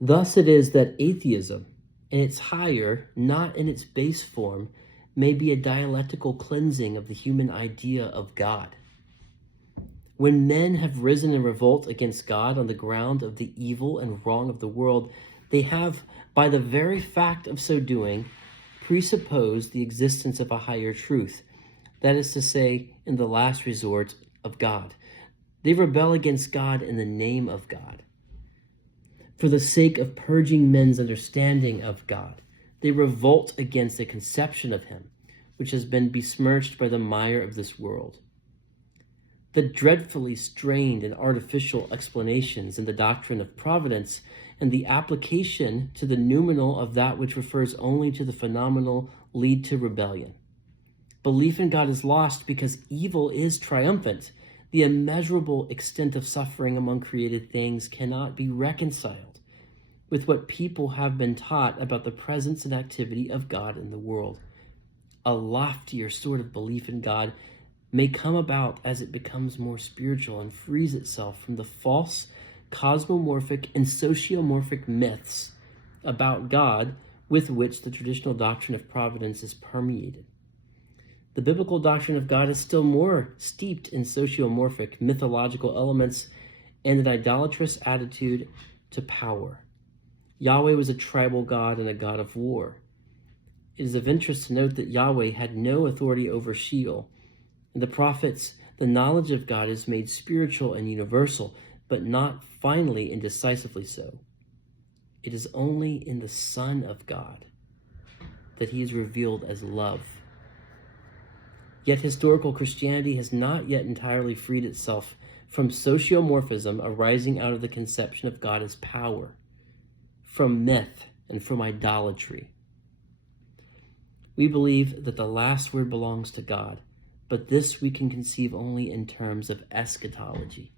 Thus it is that atheism, in its higher, not in its base form, may be a dialectical cleansing of the human idea of God. When men have risen in revolt against God on the ground of the evil and wrong of the world, they have, by the very fact of so doing, presupposed the existence of a higher truth, that is to say, in the last resort, of God. They rebel against God in the name of God. For the sake of purging men's understanding of God, they revolt against the conception of him, which has been besmirched by the mire of this world. The dreadfully strained and artificial explanations in the doctrine of providence and the application to the noumenal of that which refers only to the phenomenal lead to rebellion. Belief in God is lost because evil is triumphant. The immeasurable extent of suffering among created things cannot be reconciled with what people have been taught about the presence and activity of God in the world. A loftier sort of belief in God may come about as it becomes more spiritual and frees itself from the false, cosmomorphic, and sociomorphic myths about God with which the traditional doctrine of providence is permeated. The biblical doctrine of God is still more steeped in sociomorphic, mythological elements and an idolatrous attitude to power. Yahweh was a tribal god and a god of war. It is of interest to note that Yahweh had no authority over Sheol. In the prophets, the knowledge of God is made spiritual and universal, but not finally and decisively so. It is only in the Son of God that he is revealed as love. Yet historical Christianity has not yet entirely freed itself from sociomorphism arising out of the conception of God as power, from myth, and from idolatry. We believe that the last word belongs to God, but this we can conceive only in terms of eschatology.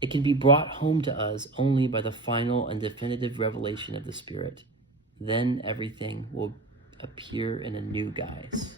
It can be brought home to us only by the final and definitive revelation of the Spirit. Then everything will appear in a new guise.